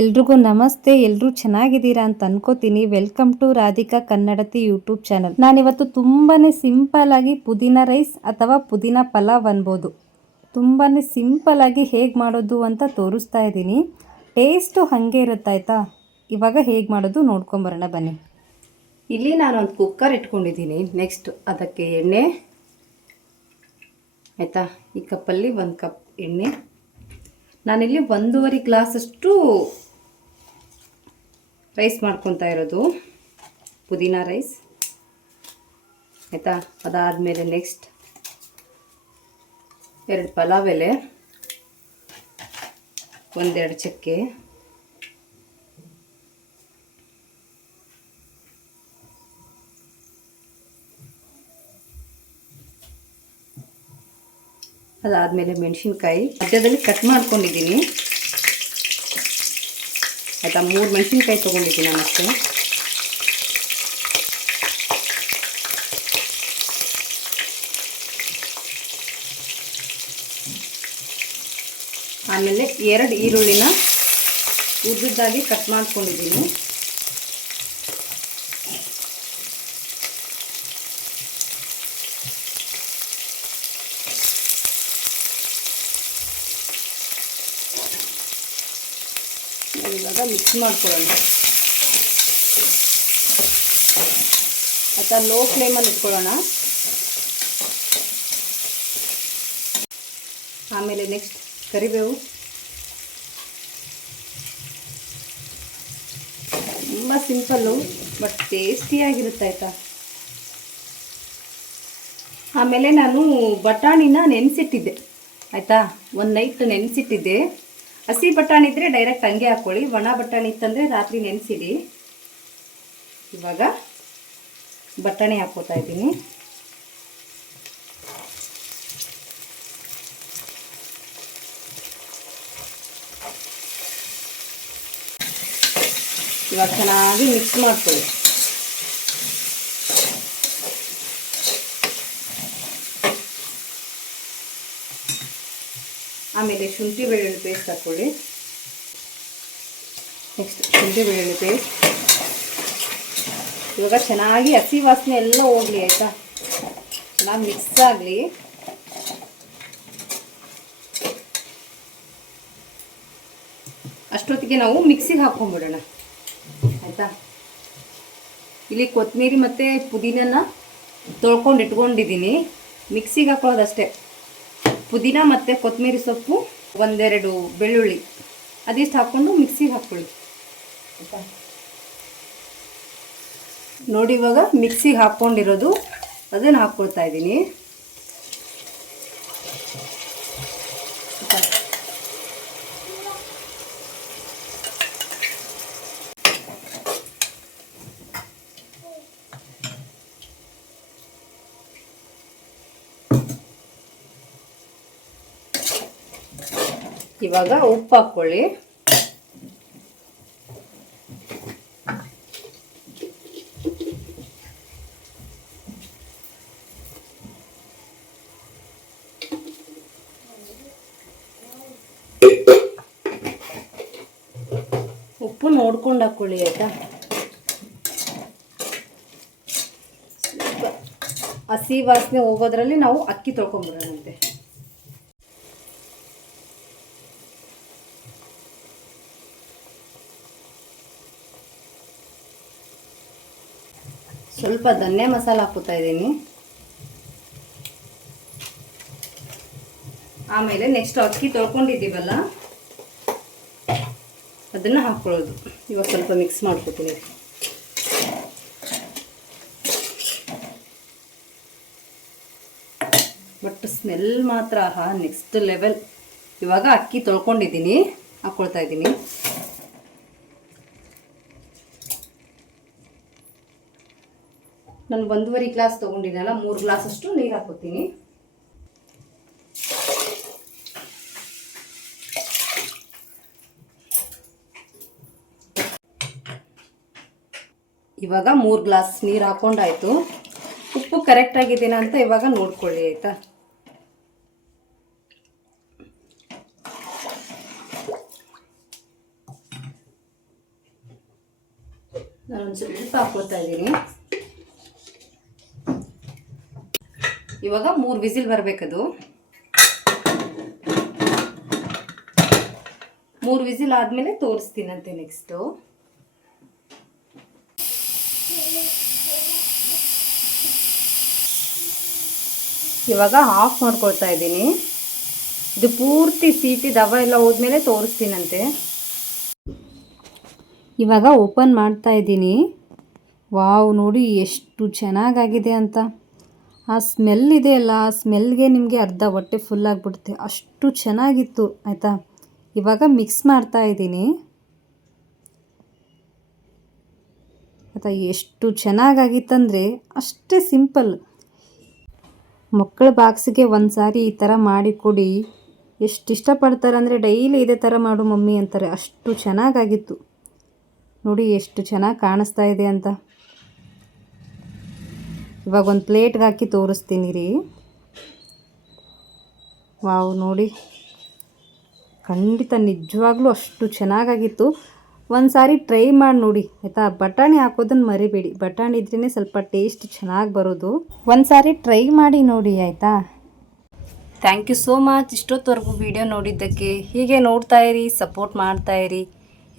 ಎಲ್ರಿಗೂ ನಮಸ್ತೆ. ಎಲ್ಲರೂ ಚೆನ್ನಾಗಿದ್ದೀರಾ ಅಂತ ಅನ್ಕೋತೀನಿ. Welcome to Radhika Kannadathi YouTube channel. ನಾನಿವತ್ತು ತುಂಬಾನೇ ಸಿಂಪಲ್ ಆಗಿ ಪುದೀನ ರೈಸ್ ಅಥವಾ ಪುದೀನ ಪಲಾವ್ ಅನ್ಬೋದು, ತುಂಬಾನೇ ಸಿಂಪಲ್ ಆಗಿ ಹೇಗೆ ಮಾಡೋದು ಅಂತ ತೋರಿಸ್ತಾ ಇದ್ದೀನಿ. ಟೇಸ್ಟು ಹಾಗೆ ಇರುತ್ತಾಯ್ತಾ. ಇವಾಗ ಹೇಗೆ ಮಾಡೋದು ನೋಡ್ಕೊಂಬರೋಣ ಬನ್ನಿ. ಇಲ್ಲಿ ನಾನೊಂದು ಕುಕ್ಕರ್ ಇಟ್ಕೊಂಡಿದ್ದೀನಿ. ನೆಕ್ಸ್ಟ್ ಅದಕ್ಕೆ ಎಣ್ಣೆ ಆಯಿತಾ. ಈ ಕಪ್ಪಲ್ಲಿ 1 ಕಪ್ ಎಣ್ಣೆ. ನಾನಿಲ್ಲಿ 1.5 ಗ್ಲಾಸಷ್ಟು ರೈಸ್ ಮಾಡ್ಕೊತಾ ಇರೋದು, ಪುದೀನ ರೈಸ್ ಆಯಿತಾ. ಅದಾದಮೇಲೆ ನೆಕ್ಸ್ಟ್ 2 ಪಲಾವ್ ಎಲೆ, 1-2 ಚಕ್ಕೆ, ಅದಾದಮೇಲೆ ಮೆಣಸಿನ್ಕಾಯಿ ಮಧ್ಯದಲ್ಲಿ ಕಟ್ ಮಾಡ್ಕೊಂಡಿದ್ದೀನಿ ಆಯಿತಾ. 3 ಮೆಣಸಿನ್ಕಾಯಿ ತೊಗೊಂಡಿದ್ದೀನಿ ನಾನು ಅಷ್ಟೇ. ಆಮೇಲೆ 2 ಈರುಳ್ಳಿನ ಉದ್ದದ್ದಾಗಿ ಕಟ್ ಮಾಡ್ಕೊಂಡಿದ್ದೀನಿ. ಇವಾಗ ಮಿಕ್ಸ್ ಮಾಡ್ಕೊಳ್ಳೋಣ ಆಯಿತಾ. ಲೋ ಫ್ಲೇಮಲ್ಲಿ ಇಟ್ಕೊಳ್ಳೋಣ. ಆಮೇಲೆ ನೆಕ್ಸ್ಟ್ ಕರಿಬೇವು, ತುಂಬ ಸಿಂಪಲ್ಲು ಬಟ್ ಟೇಸ್ಟಿಯಾಗಿರುತ್ತೆ ಆಯಿತಾ. ಆಮೇಲೆ ನಾನು ಬಟಾಣಿನ ನೆನೆಸಿಟ್ಟಿದ್ದೆ ಆಯಿತಾ. 1 ನೈಟ್ ನೆನೆಸಿಟ್ಟಿದ್ದೆ. ಹಸಿ ಬಟಾಣಿ ಇದ್ದರೆ ಡೈರೆಕ್ಟ್ ಹಂಗೆ ಹಾಕ್ಕೊಳ್ಳಿ, ಒಣ ಬಟಾಣಿ ಇತ್ತಂದರೆ ರಾತ್ರಿ ನೆನೆಸಿಡಿ. ಇವಾಗ ಬಟಾಣಿ ಹಾಕ್ಕೋತಾ ಇದ್ದೀನಿ. ಇವಾಗ ಚೆನ್ನಾಗಿ ಮಿಕ್ಸ್ ಮಾಡ್ಕೊಳ್ಳಿ. ಆಮೇಲೆ ಶುಂಠಿ ಬೆಳ್ಳುಳ್ಳಿ ಪೇಸ್ಟ್ ಹಾಕ್ಕೊಳ್ಳಿ. ನೆಕ್ಸ್ಟ್ ಶುಂಠಿ ಬೆಳ್ಳುಳ್ಳಿ ಪೇಸ್ಟ್. ಇವಾಗ ಚೆನ್ನಾಗಿ ಹಸಿ ವಾಸನೆ ಎಲ್ಲ ಹೋಗಲಿ ಆಯಿತಾ. ಚೆನ್ನಾಗಿ ಮಿಕ್ಸ್ ಆಗಲಿ. ಅಷ್ಟೊತ್ತಿಗೆ ನಾವು ಮಿಕ್ಸಿಗೆ ಹಾಕ್ಕೊಂಡ್ಬಿಡೋಣ ಆಯಿತಾ. ಇಲ್ಲಿ ಕೊತ್ತಂಬರಿ ಮತ್ತು ಪುದೀನನ ತೊಳ್ಕೊಂಡು ಇಟ್ಕೊಂಡಿದ್ದೀನಿ. ಮಿಕ್ಸಿಗೆ ಹಾಕೊಳ್ಳೋದಷ್ಟೇ. ಪುದೀನ ಮತ್ತು ಕೊತ್ತಂಬರಿ ಸೊಪ್ಪು, 1-2 ಬೆಳ್ಳುಳ್ಳಿ ಅದಿಷ್ಟು ಹಾಕ್ಕೊಂಡು ಮಿಕ್ಸಿಗೆ ಹಾಕ್ಕೊಳ್ಳಿ ಆಯಿತಾ. ನೋಡಿ ಇವಾಗ ಮಿಕ್ಸಿಗೆ ಹಾಕ್ಕೊಂಡಿರೋದು ಅದನ್ನು ಹಾಕ್ಕೊಳ್ತಾ ಇದ್ದೀನಿ. ಇವಾಗ ಉಪ್ಪು ಹಾಕ್ಕೊಳ್ಳಿ. ಉಪ್ಪು ನೋಡ್ಕೊಂಡು ಹಾಕ್ಕೊಳ್ಳಿ ಆಯಿತಾ. ಹಸಿ ವಾಸನೆ ಹೋಗೋದ್ರಲ್ಲಿ ನಾವು ಅಕ್ಕಿ ತೊಳ್ಕೊಂಡ್ಬಿಡೋಣಂತೆ. ಸ್ವಲ್ಪ ಧನ್ಯ ಮಸಾಲ ಹಾಕ್ಕೋತಾ ಇದ್ದೀನಿ. ಆಮೇಲೆ ನೆಕ್ಸ್ಟ್ ಅಕ್ಕಿ ತೊಳ್ಕೊಂಡಿದ್ದೀವಲ್ಲ ಅದನ್ನು ಹಾಕ್ಕೊಳ್ಳೋದು. ಇವಾಗ ಸ್ವಲ್ಪ ಮಿಕ್ಸ್ ಮಾಡ್ಕೊತೀನಿ. ಬಟ್ ಸ್ಮೆಲ್ ಮಾತ್ರ ನೆಕ್ಸ್ಟ್ ಲೆವೆಲ್. ಇವಾಗ ಅಕ್ಕಿ ತೊಳ್ಕೊಂಡಿದ್ದೀನಿ, ಹಾಕ್ಕೊಳ್ತಾ ಇದ್ದೀನಿ. ನಾನು 1.5 ಗ್ಲಾಸ್ ತೊಗೊಂಡಿದ್ದಲ್ಲ, 3 ಗ್ಲಾಸಷ್ಟು ನೀರು ಹಾಕ್ಕೊತೀನಿ. ಇವಾಗ 3 ಗ್ಲಾಸ್ ನೀರು ಹಾಕ್ಕೊಂಡಾಯಿತು. ಉಪ್ಪು ಕರೆಕ್ಟಾಗಿದೆಯಾ ಅಂತ ಇವಾಗ ನೋಡ್ಕೊಳ್ಳಿ ಆಯಿತಾ. ನಾನೊಂದು ಸ್ವಲ್ಪ ಹಾಕ್ಕೊಳ್ತಾ ಇದ್ದೀನಿ. ಇವಾಗ 3 ವಿಸಿಲ್ ಬರಬೇಕದು. 3 ವಿಸಿಲ್ ಆದಮೇಲೆ ತೋರಿಸ್ತೀನಂತೆ ನೆಕ್ಸ್ಟು. ಇವಾಗ ಆಫ್ ಮಾಡ್ಕೊಳ್ತಾ ಇದ್ದೀನಿ. ಇದು ಪೂರ್ತಿ ಸೀಟಿ ದವ ಎಲ್ಲ ಹೋದ್ಮೇಲೆ ತೋರಿಸ್ತೀನಂತೆ. ಇವಾಗ ಓಪನ್ ಮಾಡ್ತಾ ಇದ್ದೀನಿ. ವಾವ್, ನೋಡಿ ಎಷ್ಟು ಚೆನ್ನಾಗಾಗಿದೆ ಅಂತ. ಆ ಸ್ಮೆಲ್ ಇದೆಯಲ್ಲ, ಆ ಸ್ಮೆಲ್ಗೆ ನಿಮಗೆ ಅರ್ಧ ಹೊಟ್ಟೆ ಫುಲ್ ಆಗಿಬಿಡುತ್ತೆ, ಅಷ್ಟು ಚೆನ್ನಾಗಿತ್ತು ಆಯಿತಾ. ಇವಾಗ ಮಿಕ್ಸ್ ಮಾಡ್ತಾ ಇದ್ದೀನಿ ಆಯಿತಾ. ಎಷ್ಟು ಚೆನ್ನಾಗಾಗಿತ್ತಂದರೆ ಅಷ್ಟೇ ಸಿಂಪಲ್. ಮಕ್ಕಳ ಬಾಕ್ಸಿಗೆ ಒಂದು ಸಾರಿ ಈ ಥರ ಮಾಡಿಕೊಡಿ, ಎಷ್ಟು ಇಷ್ಟಪಡ್ತಾರೆ ಅಂದರೆ ಡೈಲಿ ಇದೇ ಥರ ಮಾಡು ಮಮ್ಮಿ ಅಂತಾರೆ. ಅಷ್ಟು ಚೆನ್ನಾಗಾಗಿತ್ತು ನೋಡಿ, ಎಷ್ಟು ಚೆನ್ನಾಗಿ ಕಾಣಿಸ್ತಾ ಇದೆ ಅಂತ. ಇವಾಗ ಒಂದು ಪ್ಲೇಟ್ಗೆ ಹಾಕಿ ತೋರಿಸ್ತೀನಿ ರೀ. ವಾವ್, ನೋಡಿ ಖಂಡಿತ ನಿಜವಾಗ್ಲೂ ಅಷ್ಟು ಚೆನ್ನಾಗಾಗಿತ್ತು. ಒಂದು ಸಾರಿ ಟ್ರೈ ಮಾಡಿ ನೋಡಿ ಆಯಿತಾ. ಬಟಾಣಿ ಹಾಕೋದನ್ನು ಮರಿಬೇಡಿ, ಬಟಾಣಿ ಇದ್ರೇ ಸ್ವಲ್ಪ ಟೇಸ್ಟ್ ಚೆನ್ನಾಗಿ ಬರೋದು. ಒಂದು ಸಾರಿ ಟ್ರೈ ಮಾಡಿ ನೋಡಿ ಆಯಿತಾ. ಥ್ಯಾಂಕ್ ಯು ಸೋ ಮಚ್ ಇಷ್ಟೊತ್ತವರೆಗೂ ವಿಡಿಯೋ ನೋಡಿದ್ದಕ್ಕೆ. ಹೀಗೆ ನೋಡ್ತಾ ಇರಿ, ಸಪೋರ್ಟ್ ಮಾಡ್ತಾ ಇರಿ.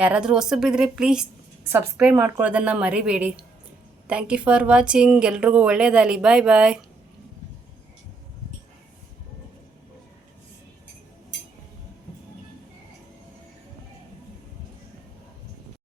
ಯಾರಾದರೂ ಹೊಸಬಿದ್ದರೆ ಪ್ಲೀಸ್ ಸಬ್ಸ್ಕ್ರೈಬ್ ಮಾಡ್ಕೊಳ್ಳೋದನ್ನು ಮರಿಬೇಡಿ. Thank you for watching. ಎಲ್ರಿಗೂ ಒಳ್ಳೆಯದಾಗಲಿ. ಬಾಯ್ ಬಾಯ್.